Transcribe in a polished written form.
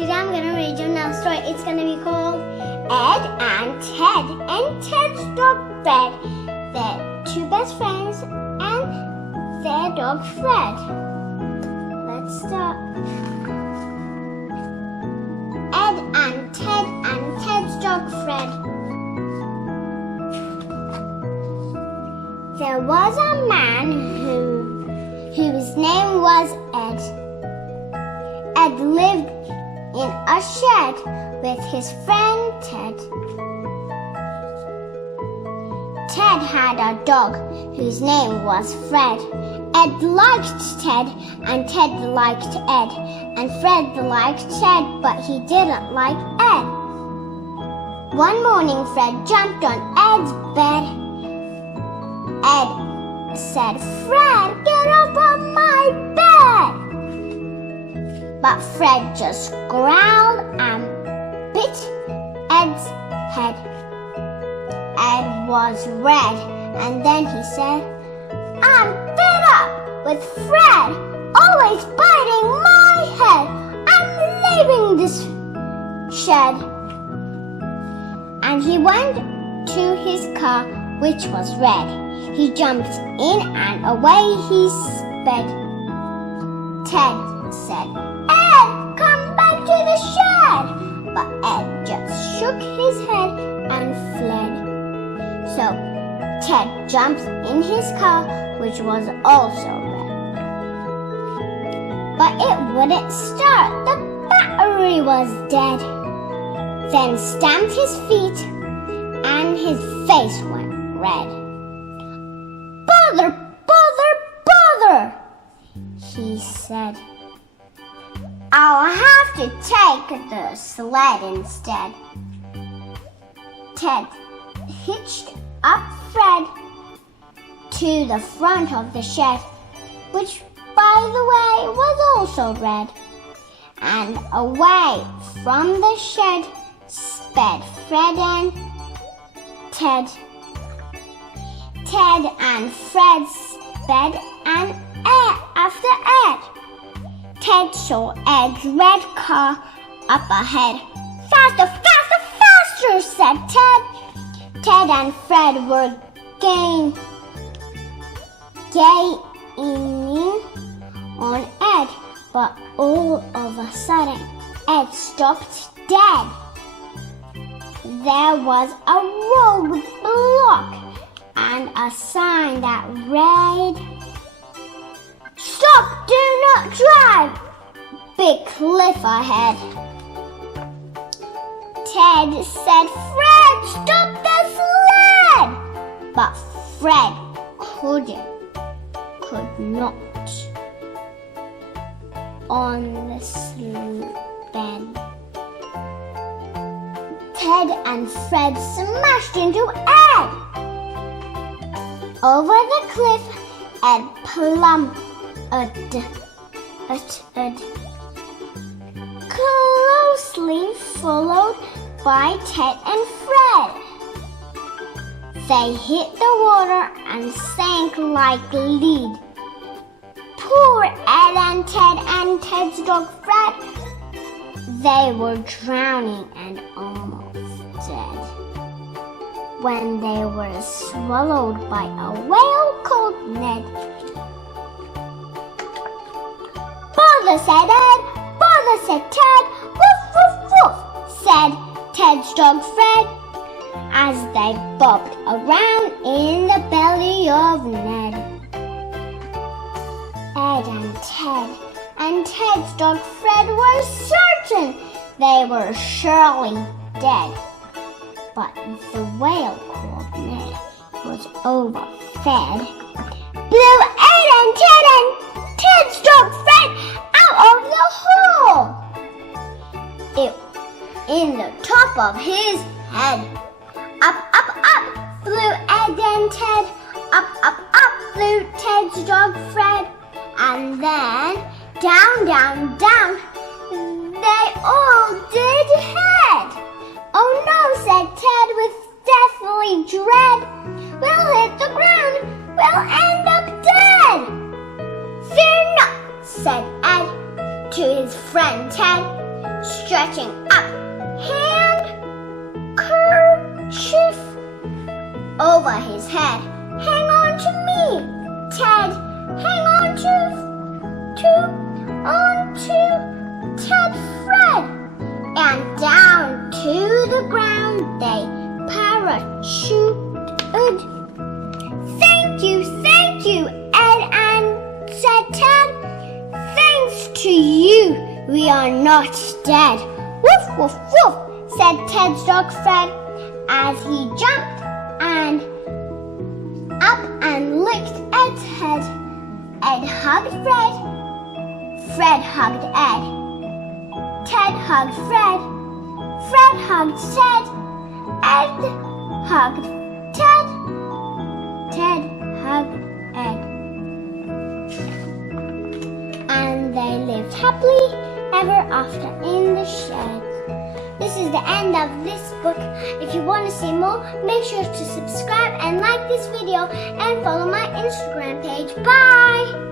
Today I'm going to read you another story. It's going to be called Ed and Ted and Ted's dog Fred. They're two best friends and their dog Fred. Let's start. Ed and Ted's dog Fred. There was a man whose name was Ed. Ed lived in a shed with his friend Ted. Ted had a dog whose name was Fred. Ed liked Ted and Ted liked Ed, and Fred liked Ted, but he didn't like Ed. One morning Fred jumped on Ed's bed. Ed said, "Fred, get up on my bed!" But Fred just growled and bit Ed's head. Ed was red, and then he said, "I'm fed up with Fred always biting my head. I'm leaving this shed." And he went to his car, which was red. He jumped in and away he sped. Ted said, "Ed, come back to the shed!" But Ed just shook his head and fled. So Ted jumped in his car, which was also red. But it wouldn't start. The battery was dead. Then stamped his feet and his face went red. "Bother, bother, bother," he said. "I'll have to take the sled instead." Ted hitched up Fred to the front of the shed, which, by the way, was also red. And away from the shed sped Fred and Ted. Ted and Fred sped and after Ed. Ted saw Ed's red car up ahead. "Faster, faster, faster," said Ted. Ted and Fred were gaining on Ed, but all of a sudden, Ed stopped dead. There was a roadblock and a sign that read, "Stop, do not drive, big cliff ahead." Ted said, "Fred, stop the sled!" But Fred could not on the sled. Ted and Fred smashed into Ed. Over the cliff, Ed plummeted, closely followed by Ted and Fred. They hit the water and sank like lead. Poor Ed and Ted's dog Fred. They were drowning and almost dead when they were swallowed by a whale called Ned. "Bother," said Ed. "Bother," said Ted. "Woof, woof, woof," said Ted's dog Fred, as they bobbed around in the belly of Ned. Ed and Ted's dog Fred were certain they were surely dead. But the whale called Ned was overfed, blew Ed and Ted's dog Fred out of the hole. It in the top of his head. Up, up, up flew Ed and Ted. Up, up, up flew Ted's dog Fred. And then down, down, down, they all did head. "Oh no," said Ted with deathly dread. "We'll hit the ground. We'll end up dead." "Fear not," said Ed to his friend Ted. his head. Hang on to me, Ted. Hang on to Ted Fred. And down to the ground they parachuted. Thank you, Ed, and said Ted. Thanks to you, we are not dead. Woof, woof, woof, said Ted's dog Fred as he jumped and up and licked Ed's head. Ed hugged Fred. Fred hugged Ed. Ted hugged Fred. Fred hugged Ted. Ed hugged Ted. Ted hugged Ed. And they lived happily ever after in the shed. This is the end of this book. If you want to see more, make sure to subscribe and like this video and follow my Instagram page. Bye!